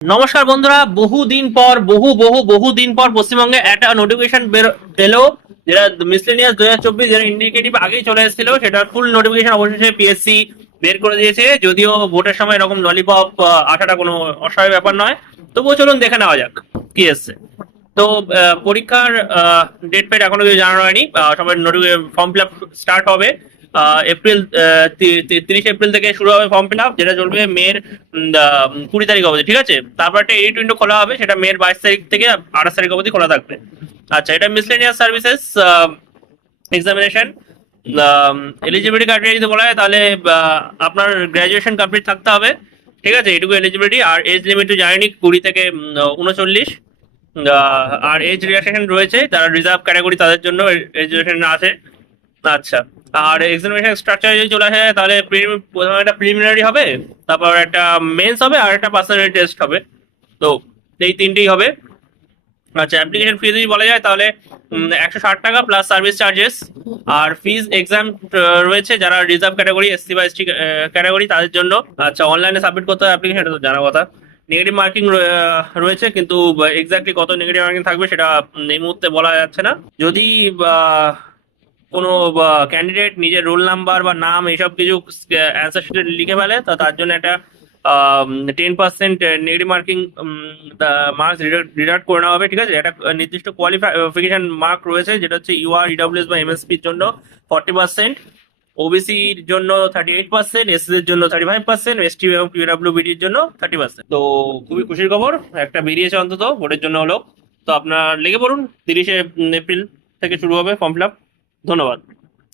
নমস্কার বন্ধুরা, বহুদিন পর বহুদিন পর পশ্চিমবঙ্গে একটা নোটিফিকেশন এলো, যেটা মিসলেনিয়াস 2024, যেটা ইন্ডিকেটিভ আগেই চলে এসেছিল। সেটা ফুল নোটিফিকেশন অবশেষে পিএসসি বের করে দিয়েছে। যদিও ভোটের সময় এরকম ললিপপ আসাটা কোনো অস্বাভাবিক ব্যাপার নয়, তবুও চলুন দেখে নেওয়া যাক কি এসছে। তো পরীক্ষার ডেট ফেট এখনো কিছু জানানো হয়নি। সবাই ফর্ম ফিল আপ স্টার্ট হবে এপ্রিল 30 এপ্রিল থেকে শুরু হবে ফর্ম ফিল আপ, যেটা চলবে মের 20 তারিখ অবধি। ঠিক আছে, তারপর একটা এডিট উইন্ডো খোলা হবে, সেটা মের 22 তারিখ থেকে 28 তারিখ অবধি খোলা থাকবে। আচ্ছা, এটা miscellaneous services examination. Eligibility criteria যদি বলা হয়, তাহলে আপনার গ্র্যাজুয়েশন কমপ্লিট থাকতে হবে। ঠিক আছে, এটুকু এলিজিবিলিটি। আর এজ লিমিট তো জানেনি, 20 থেকে 39। আর এজ রিল্যাক্সেশন রয়েছে, যারা রিজার্ভ ক্যাটাগরি তাদের জন্য এজ রিল্যাক্সেশন আছে। আচ্ছা, আর এক্সামিনেশন স্ট্রাকচার যদি চলে আসে, তাহলে প্রথমে একটা প্রিলিমিনারি হবে, তারপর একটা মেন্স হবে, আর একটা পার্সোনালিটি টেস্ট হবে। তো এই তিনটেই হবে। আচ্ছা, অ্যাপ্লিকেশন ফি যদি বলা যায়, তাহলে 160 টাকা প্লাস সার্ভিস চার্জেস। আর ফিজ এক্সাম রয়েছে যারা রিজার্ভ ক্যাটাগরি, এসসি বা এসটি ক্যাটাগরি তাদের জন্য। আচ্ছা, অনলাইনে সাবমিট করতে হবে অ্যাপ্লিকেশন, এটা তো জানা কথা। নেগেটিভ মার্কিং রয়েছে, কিন্তু এক্স্যাক্টলি কত নেগেটিভ মার্কিং থাকবে সেটা এই মুহূর্তে বলা যাচ্ছে না। যদি কোনো ক্যান্ডিডেট নিজের রোল নাম্বার বা নাম এইসব কিছু অ্যান্সার শিটে লিখে ফেলে, তো তার জন্য একটা 10% নেগেটিভ মার্কিং মার্কস ডিডাক্ট করে নেওয়া হবে। ঠিক আছে, একটা নির্দিষ্ট কোয়ালিফিকেশন মার্ক রয়েছে, যেটা হচ্ছে ইউআর, ইডব্লিউএস বা এমএসপির জন্য 40%, ওবিসির জন্য 38%, এসসির জন্য 35%, এসটি এবং পিডব্লিউবিডির জন্য 30%। তো খুবই খুশির খবর একটা বেরিয়েছে অন্তত ভোটের জন্য হলো। তো আপনার লেগে পড়ুন, 30 এপ্রিল থেকে শুরু হবে ফর্ম ফিল আপ। ধন্যবাদ।